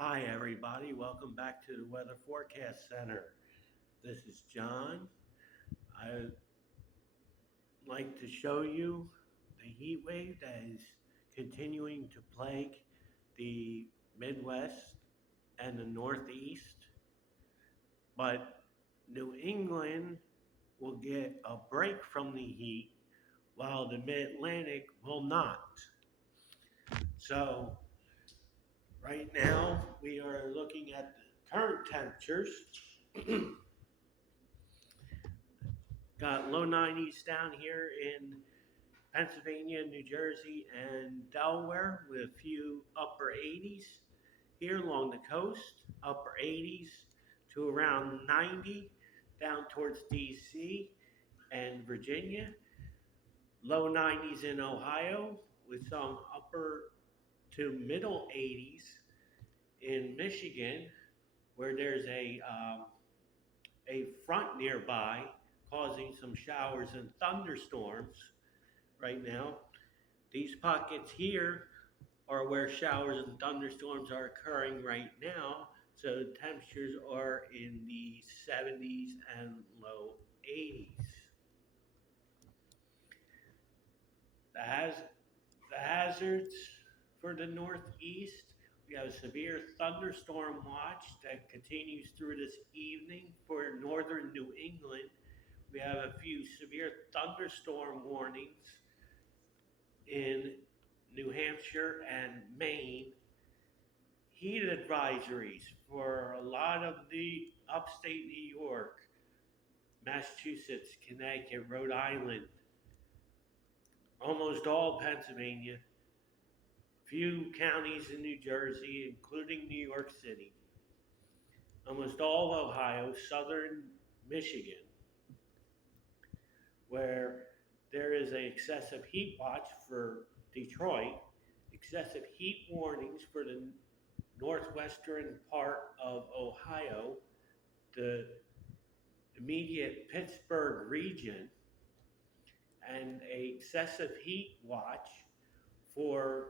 Hi, everybody. Welcome back to the Weather Forecast Center. This is John. I'd like to show you the heat wave that is continuing to plague the Midwest and the Northeast. But New England will get a break from the heat while the Mid Atlantic will not. So, right now, we are looking at the current temperatures. Got low 90s down here in Pennsylvania, New Jersey, and Delaware with a few upper 80s here along the coast, upper 80s to around 90 down towards DC and Virginia, low 90s in Ohio with some upper to middle 80s in Michigan where there's a front nearby causing some showers and thunderstorms right now. These pockets here are where showers and thunderstorms are occurring right now. So temperatures are in the 70s and low 80s. The hazards for the Northeast, we have a severe thunderstorm watch that continues through this evening for northern New England. We have a few severe thunderstorm warnings in New Hampshire and Maine, heat advisories for a lot of the upstate New York, Massachusetts, Connecticut, Rhode Island, almost all Pennsylvania, few counties in New Jersey, including New York City, almost all of Ohio, southern Michigan, where there is an excessive heat watch for Detroit, excessive heat warnings for the northwestern part of Ohio, the immediate Pittsburgh region, and an excessive heat watch for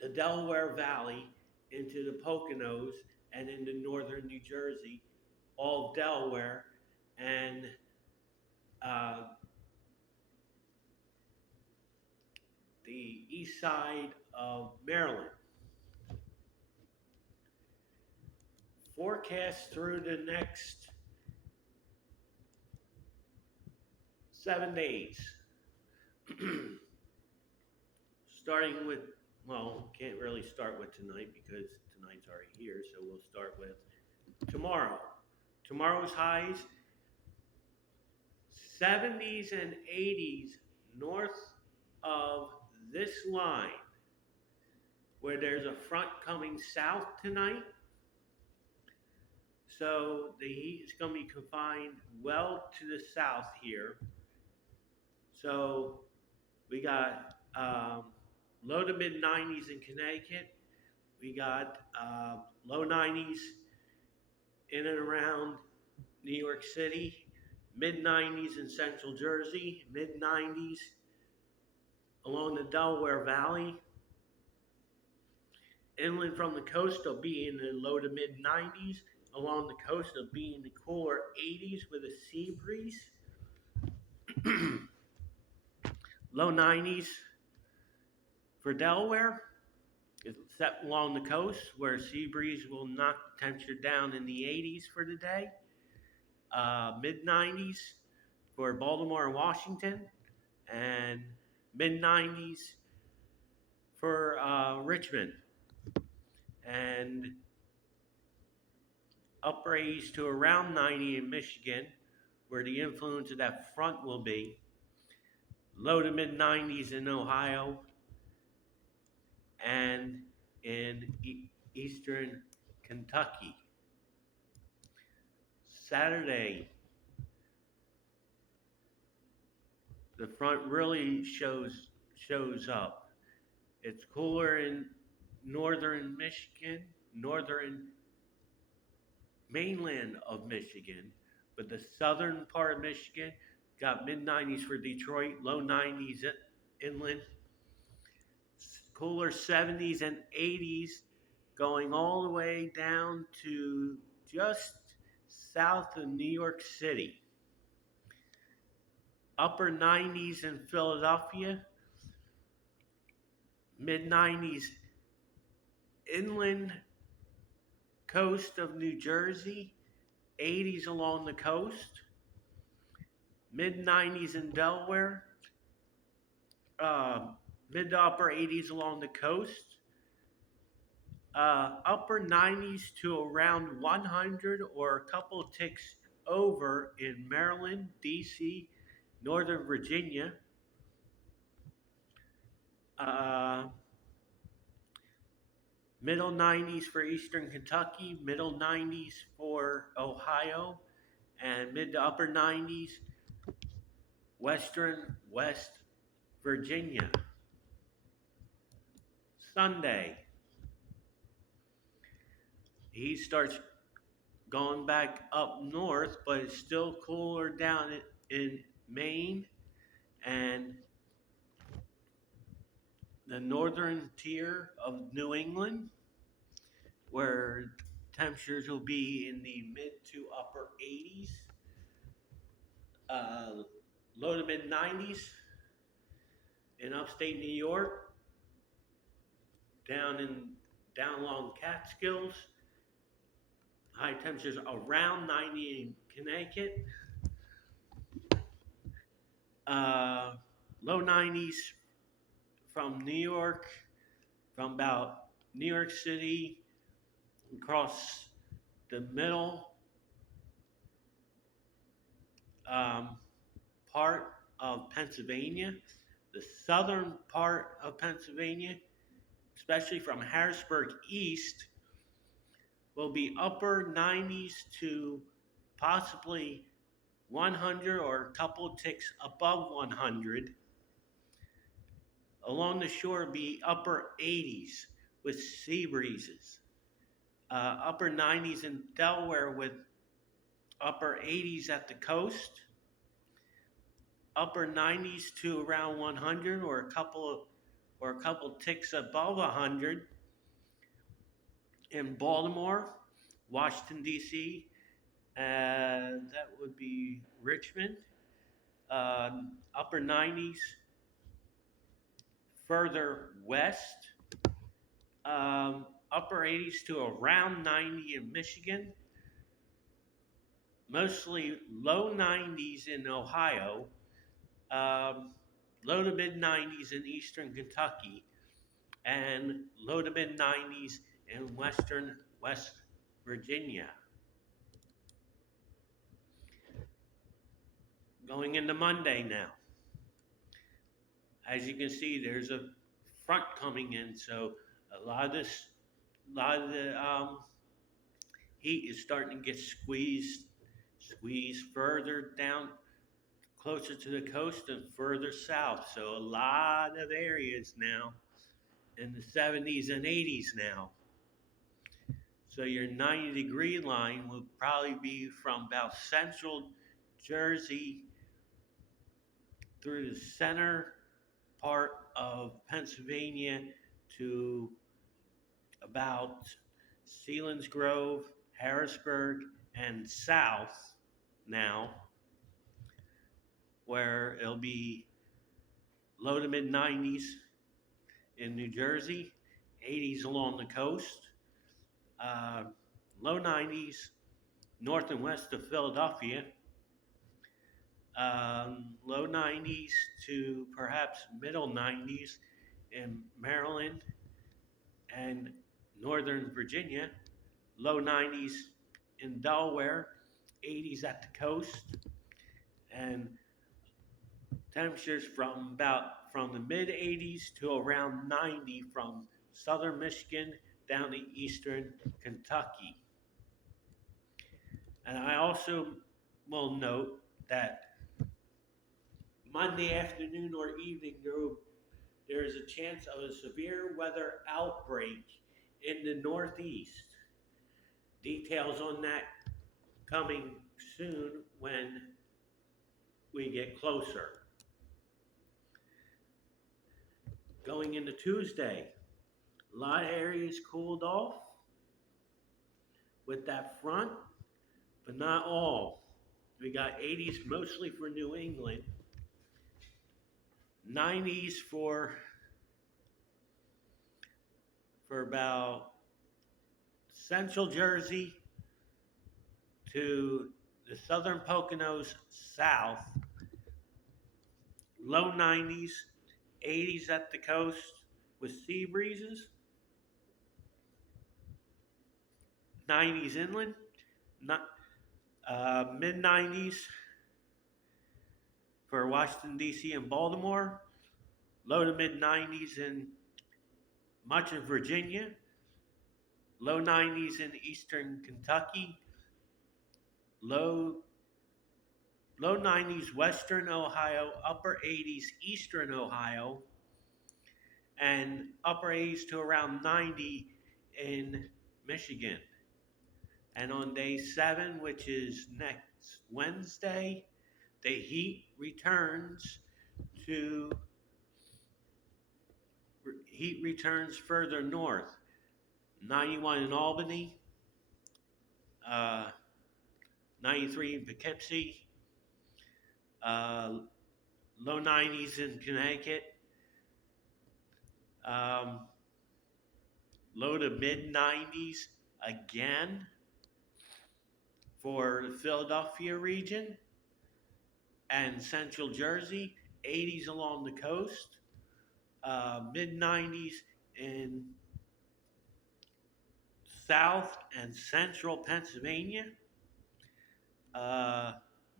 the Delaware Valley into the Poconos and into northern New Jersey, all Delaware, and uh, the east side of Maryland. Forecast through the next 7 days. Starting with, well, can't really start with tonight because tonight's already here, so we'll start with tomorrow. Tomorrow's highs 70s and 80s north of this line where there's a front coming south tonight. So the heat is going to be confined well to the south here. So we got low to mid 90s in Connecticut. We got low 90s in and around New York City, mid 90s in central Jersey, mid 90s along the Delaware Valley. Inland from the coast, they'll be in the low to mid 90s. Along the coast, they'll be in the cooler 80s with a sea breeze. Low 90s for Delaware, except along the coast where sea breeze will knock the temperature down in the 80s for the day. Mid 90s for Baltimore and Washington, and mid 90s for Richmond, and upper 80s to around 90 in Michigan, where the influence of that front will be. Low to mid 90s in Ohio and in eastern Kentucky. Saturday, the front really shows up. It's cooler in northern Michigan, northern mainland of Michigan, but the southern part of Michigan got mid 90s for Detroit, low 90s inland, cooler 70s and 80s going all the way down to just south of New York City. Upper 90s in Philadelphia, mid 90s inland coast of New Jersey, 80s along the coast, mid 90s in Delaware, uh, mid to upper 80s along the coast, upper 90s to around 100 or a couple ticks over in Maryland, D.C., Northern Virginia, uh, middle 90s for Eastern Kentucky, middle 90s for Ohio, and mid to upper 90s, Western West Virginia. Sunday, he starts going back up north, but it's still cooler down in Maine and the northern tier of New England, where temperatures will be in the mid to upper 80s, low to mid 90s in upstate New York, down in down along Catskills, high temperatures around 90 in Connecticut, uh, low 90s from New York, from about New York City across the middle um, part of Pennsylvania, the southern part of Pennsylvania, especially from Harrisburg east, will be upper 90s to possibly 100 or a couple ticks above 100. Along the shore, be upper 80s with sea breezes. Upper 90s in Delaware with upper 80s at the coast. Upper 90s to around 100 or a couple ticks above 100 in Baltimore, Washington D.C., and that would be Richmond. Upper 90s further west, upper 80s to around 90 in Michigan, mostly low 90s in Ohio, low to mid 90s in eastern Kentucky, and low to mid 90s in western West Virginia. Going into Monday now. As you can see, there's a front coming in, so a lot of the heat is starting to get squeezed further down, closer to the coast and further south. So a lot of areas now in the 70s and 80s now. So your 90-degree line will probably be from about central Jersey through the center part of Pennsylvania to about Selinsgrove, Harrisburg, and south now, where it'll be low to mid 90s in New Jersey, 80s along the coast, low 90s north and west of Philadelphia, low 90s to perhaps middle 90s in Maryland and Northern Virginia, low 90s in Delaware, 80s at the coast, and temperatures from the mid 80s to around 90 from southern Michigan down to eastern Kentucky. And I also will note that Monday afternoon or evening there is a chance of a severe weather outbreak in the Northeast. Details on that coming soon when we get closer. Going into Tuesday, A lot of areas cooled off with that front, but not all. We got 80s mostly for New England, 90s for about Central Jersey to the southern Poconos south, low 90s, 80s at the coast with sea breezes, 90s inland, not, mid 90s for Washington, D.C. and Baltimore, low to mid 90s in much of Virginia, low 90s in eastern Kentucky, low low 90s western Ohio, upper 80s eastern Ohio, and upper 80s to around 90 in Michigan. And on day 7, which is next Wednesday, the to heat returns further north. 91 in Albany, uh, 93 in Poughkeepsie, uh, low 90s in Connecticut, um, low to mid 90s again for the Philadelphia region and Central Jersey, 80s along the coast, mid 90s in South and Central Pennsylvania, uh,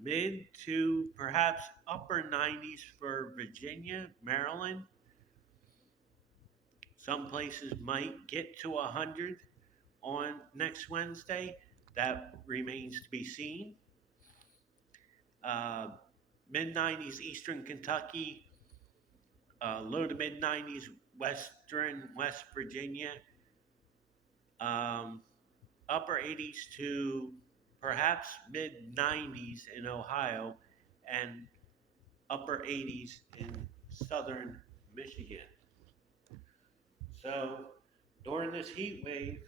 mid to perhaps upper 90s for Virginia, Maryland. Some places might get to 100 on next Wednesday. That remains to be seen. Uh, Mid 90s Eastern Kentucky, low to mid 90s Western West Virginia, um, upper 80s to perhaps mid 90s in Ohio, and upper 80s in southern Michigan. So during this heat wave,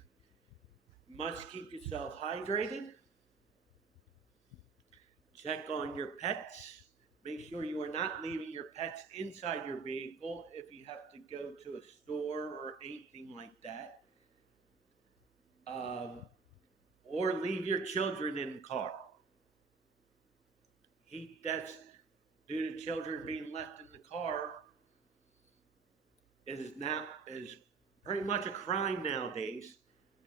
you must keep yourself hydrated. Check on your pets. Make sure you are not leaving your pets inside your vehicle if you have to go to a store or anything like that. Um, or leave your children in the car. Heat deaths due to children being left in the car is pretty much a crime nowadays,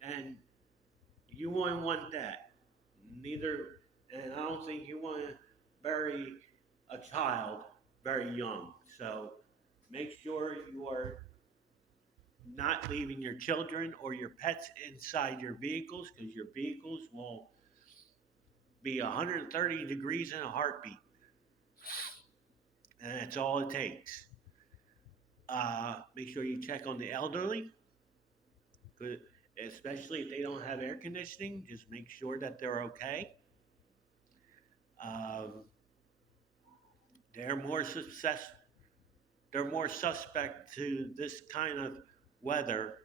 and you wouldn't want that. Neither, and I don't think you want to bury a child very young. So make sure you are not leaving your children or your pets inside your vehicles, because your vehicles will be 130 degrees in a heartbeat. And that's all it takes. Make sure you check on the elderly, especially if they don't have air conditioning. Just make sure that they're okay. Um, they're more success. They're more suspect to this kind of weather,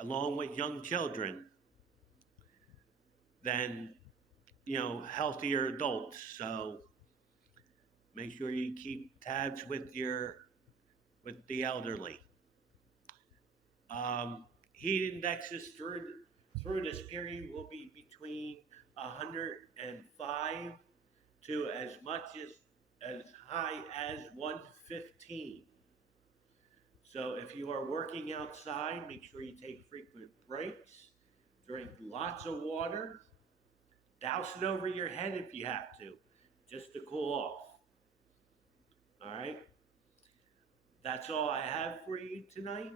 along with young children, than healthier adults. So make sure you keep tabs with the elderly. Heat indexes through this period will be between 105 to as high as 115. So if you are working outside, make sure you take frequent breaks, drink lots of water, douse it over your head if you have to, just to cool off. All right? That's all I have for you tonight.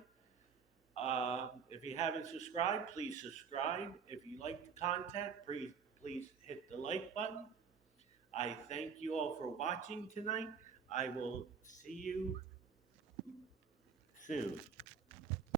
If you haven't subscribed, please subscribe. If you like the content, please hit the like button. I thank you all for watching tonight. I will see you soon.